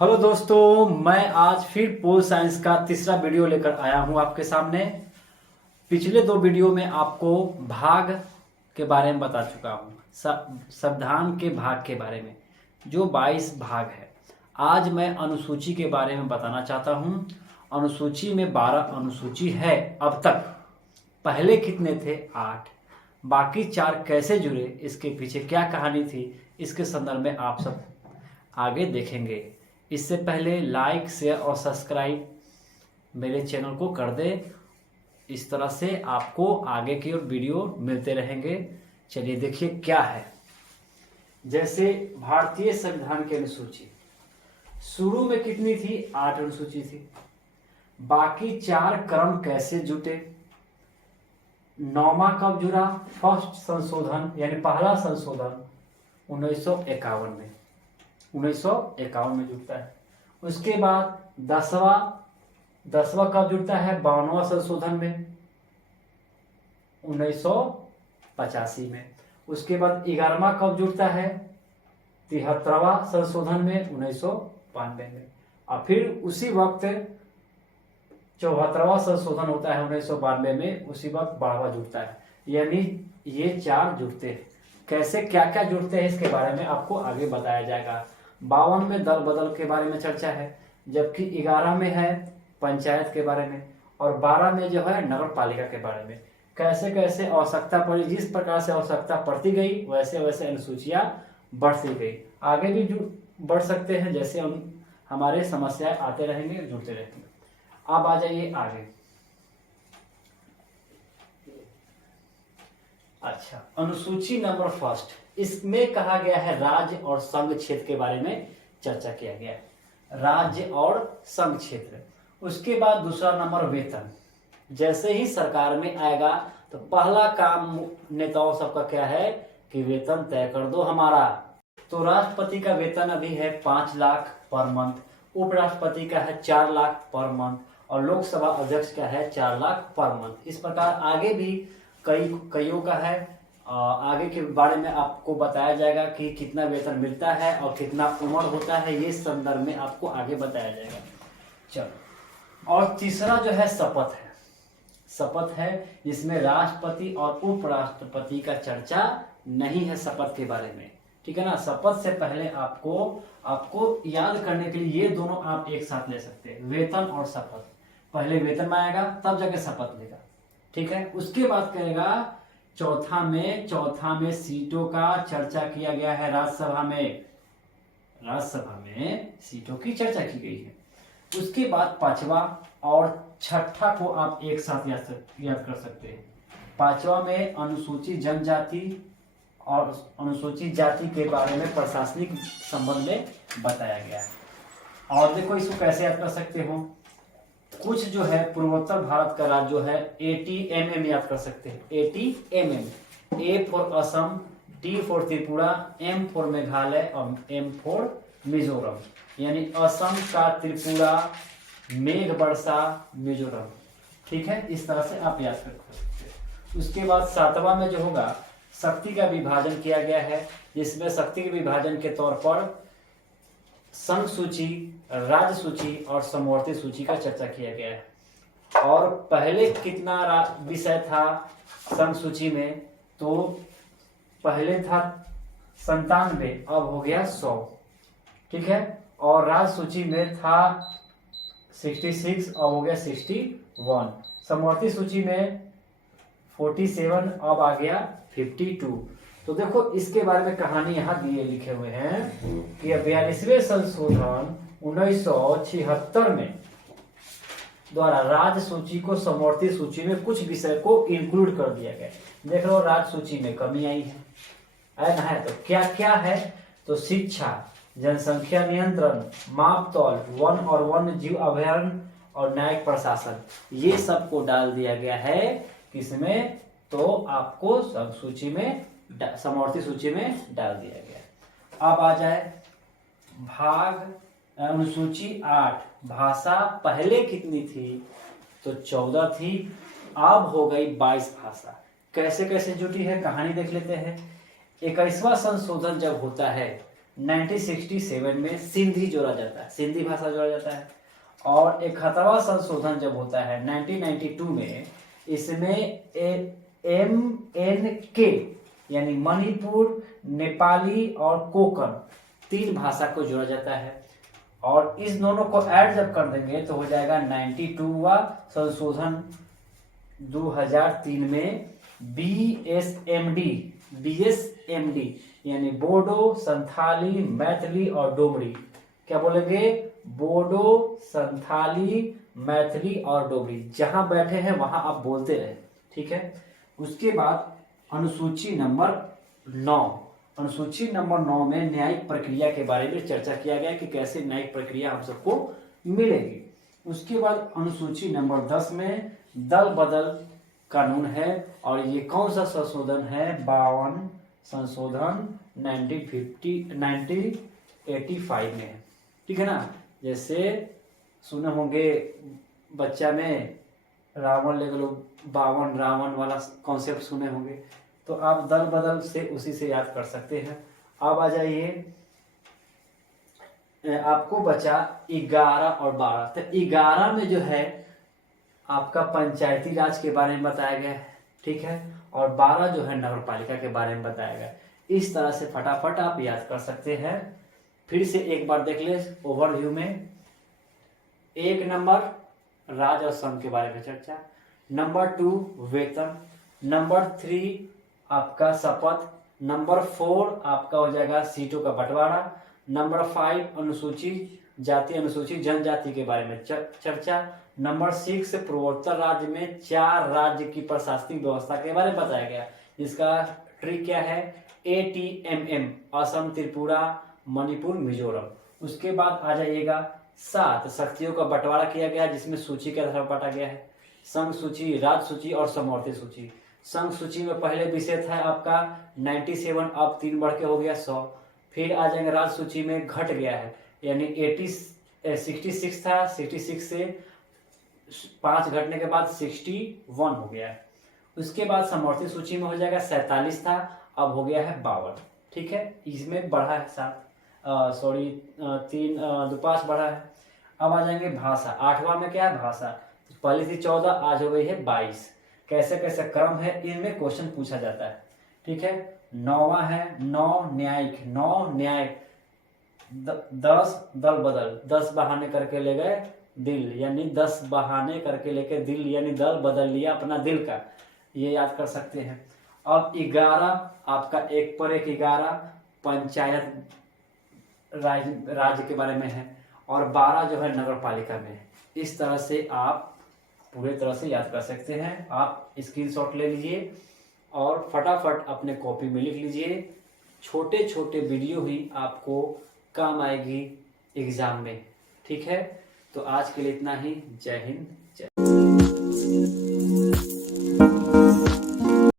Hello दोस्तों, मैं आज फिर पोल साइंस का तीसरा वीडियो लेकर आया हूं आपके सामने। पिछले दो वीडियो में आपको भाग के बारे में बता चुका हूं, संविधान के भाग के बारे में, जो 22 भाग है। आज मैं अनुसूची के बारे में बताना चाहता हूं। अनुसूची में 12 अनुसूची है अब तक। पहले कितने थे? 8। बाकी 4 कैसे जुड़े, इसके पीछे क्या कहानी थी, इसके संदर्भ में आप सब आगे देखेंगे। इससे पहले लाइक, शेयर और सब्सक्राइब मेरे चैनल को कर दे। इस तरह से आपको आगे की और वीडियो मिलते रहेंगे। चलिए देखिए क्या है। जैसे भारतीय संविधान की अनुसूची शुरू में कितनी थी? 8 अनुसूची थी। बाकी 4 क्रम कैसे जुटे? 9वां कब जुड़ा? फर्स्ट संशोधन यानी पहला संशोधन 1951 में 1951 में जुड़ता है। उसके बाद 10वां कब जुड़ता है? 52वां संशोधन में 1985 में। उसके बाद 11वां कब जुड़ता है? 73वां संशोधन में 1992 में। और फिर उसी वक्त 74वां संशोधन होता है 1992 में। उसी वक्त 12वां जुड़ता है। यानी ये 4 जुड़ते हैं। कैसे क्या क्या जुड़ते हैं इसके बारे में आपको आगे बताया जाएगा। 52 में दल बदल के बारे में चर्चा है, जबकि 11 में है पंचायत के बारे में, और 12 में जो है नगर पालिका के बारे में। कैसे कैसे आवश्यकता पड़ी, जिस प्रकार से आवश्यकता पड़ती गई वैसे वैसे अनुसूचियां बढ़ती गई। आगे भी बढ़ सकते हैं, जैसे हमारे समस्याएं आते रहेंगे, जुड़ते रहेंगे। अब आ जाइए आगे। अच्छा, अनुसूची नंबर फर्स्ट, इसमें कहा गया है राज्य और संघ क्षेत्र के बारे में चर्चा किया गया है। राज्य और संघ क्षेत्र। उसके बाद दूसरा नंबर वेतन। जैसे ही सरकार में आएगा तो पहला काम नेताओं सबका क्या है कि वेतन तय कर दो हमारा। तो राष्ट्रपति का वेतन अभी है 5 लाख पर मंथ, उपराष्ट्रपति का है 4 लाख पर मंथ, और लोकसभा अध्यक्ष का है 4 लाख पर मंथ। इस प्रकार आगे भी कईयों का है। आगे के बारे में आपको बताया जाएगा कि कितना वेतन मिलता है और कितना उम्र होता है, ये संदर्भ में आपको आगे बताया जाएगा। चलो, और तीसरा जो है शपथ है। शपथ है जिसमें राष्ट्रपति और उपराष्ट्रपति का चर्चा नहीं है शपथ के बारे में, ठीक है ना। शपथ से पहले आपको याद करने के लिए ये दोनों आप एक साथ ले सकते हैं, वेतन और शपथ। पहले वेतन में आएगा तब जाके शपथ लेगा, ठीक है। उसके बाद करेगा चौथा में सीटों का चर्चा किया गया है। राज्यसभा में सीटों की चर्चा की गई है। उसके बाद 5वां और 6ठा को आप एक साथ याद कर सकते हैं। 5वां में अनुसूचित जनजाति और अनुसूचित जाति के बारे में प्रशासनिक संबंध में बताया गया है। और देखो इसको कैसे याद कर सकते हो। कुछ जो है पूर्वोत्तर भारत का राज्य जो है ATMM याद कर सकते हैं। ATMM, A for Assam, T for Tripura, M for Meghalaya और M फॉर मिजोरम। यानी असम का त्रिपुरा, मेघ वर्षा मिजोरम, ठीक है। इस तरह से आप याद कर सकते हैं। उसके बाद 7वां में जो होगा शक्ति का विभाजन किया गया है, जिसमें शक्ति के विभाजन के तौर पर संघ सूची, राज्य सूची और समवर्ती सूची का चर्चा किया गया है। और पहले कितना विषय था संघ सूची में? तो पहले था 97, अब हो गया 100, ठीक है। और राज्य सूची में था 66, अब हो गया 61। समवर्ती सूची में 47, अब आ गया 52। तो देखो इसके बारे में कहानी यहाँ दिए लिखे हुए हैं कि 42वें संशोधन 1976 में द्वारा राज्य सूची को समवर्ती सूची में कुछ विषय को इंक्लूड कर दिया गया। देख लो राज्य सूची में कमी आई है तो क्या क्या है? तो शिक्षा, जनसंख्या नियंत्रण, मापतौल, वन और वन्य जीव अभयारण्य और न्यायिक प्रशासन, ये सब को डाल दिया गया है किसमें? तो आपको सूची में, समवर्ती सूची में डाल दिया गया। अब आ जाए भाग अनुसूची 8, भाषा। पहले कितनी थी? तो 14 थी, अब हो गई 22 भाषा। कैसे कैसे जुटी है कहानी देख लेते हैं। 21वां संशोधन जब होता है 1967 में सिंधी जोड़ा जाता है, सिंधी भाषा जोड़ा जाता है। और 71वां संशोधन जब होता है 1992 में, इसमें MNK यानी मणिपुर, नेपाली और कोंकण 3 भाषा को जोड़ा जाता है। और इस दोनों को ऐड जब कर देंगे तो हो जाएगा 92वां संशोधन 2003 में BSMD यानी बोडो, संथाली, मैथिली और डोगरी। क्या बोलेंगे? बोडो, संथाली, मैथिली और डोगरी। जहां बैठे हैं वहां आप बोलते रहे, ठीक है। उसके बाद अनुसूची नंबर 9, अनुसूची नंबर 9 में न्यायिक प्रक्रिया के बारे में चर्चा किया गया कि कैसे न्यायिक प्रक्रिया हम सबको मिलेगी। उसके बाद अनुसूची नंबर 10 में दल बदल कानून है, और ये कौन सा संशोधन है? 52 संशोधन 1985 में है, ठीक है ना। जैसे सुने होंगे बच्चा में रावण ले लो, 52 रावण वाला कॉन्सेप्ट सुने होंगे, तो आप दल बदल से उसी से याद कर सकते हैं। अब आ जाइए, आपको बचा 11 और 12। तो 11 में जो है आपका पंचायती राज के बारे में बताया गया है, ठीक है। और 12 जो है नगर पालिका के बारे में बताया गया। इस तरह से फटाफट आप याद कर सकते हैं। फिर से एक बार देख ले ओवरव्यू में। 1 नंबर राज और संघ के बारे में चर्चा, नंबर 2 वेतन, नंबर 3 आपका शपथ, नंबर 4 आपका हो जाएगा सीटों का बंटवारा, नंबर 5 अनुसूचित जाति अनुसूचित जनजाति के बारे में चर्चा, नंबर 6 पूर्वोत्तर राज्य में 4 राज्य की प्रशासनिक व्यवस्था के बारे में बताया गया। इसका ट्रिक क्या है? ATMM, असम, त्रिपुरा, मणिपुर, मिजोरम। उसके बाद आ जाइएगा 7 शक्तियों का बंटवारा किया गया, जिसमें सूची के आधार पर बांटा गया है। संघ सूची, राज्य सूची और समवर्ती सूची। संघ सूची में पहले विषय था आपका 97, अब 3 बढ़ के हो गया 100। फिर आ जाएंगे राज्य सूची में घट गया है, यानी 66 था, 66 से 5 घटने के बाद 61 हो गया है। उसके बाद समवर्ती सूची में हो जाएगा 47 था, अब हो गया है 52, ठीक है। इसमें बढ़ा है 7, 5 बढ़ा है। अब आ जाएंगे भाषा। 8वां में क्या है? भाषा। पहले थी 14, आज हो गई है 22। कैसे कैसे क्रम है, इनमें क्वेश्चन पूछा जाता है, ठीक है। 9वां है 9 न्यायिक, 9 न्यायिक। 10 दल बदल, 10 बहाने करके ले गए दिल, यानी 10 बहाने करके लेके दिल यानी दल बदल लिया अपना दिल का, ये याद कर सकते हैं। अब 11 आपका 1 पर 1 11 पंचायत राज्य के बारे में है, और 12 जो है नगर पालिका में है। इस तरह से आप पूरे तरह से याद कर सकते हैं। आप स्क्रीनशॉट ले लीजिए और फटाफट अपने कॉपी में लिख लीजिए। छोटे छोटे वीडियो ही आपको काम आएगी एग्जाम में, ठीक है। तो आज के लिए इतना ही। जय हिंद, जय।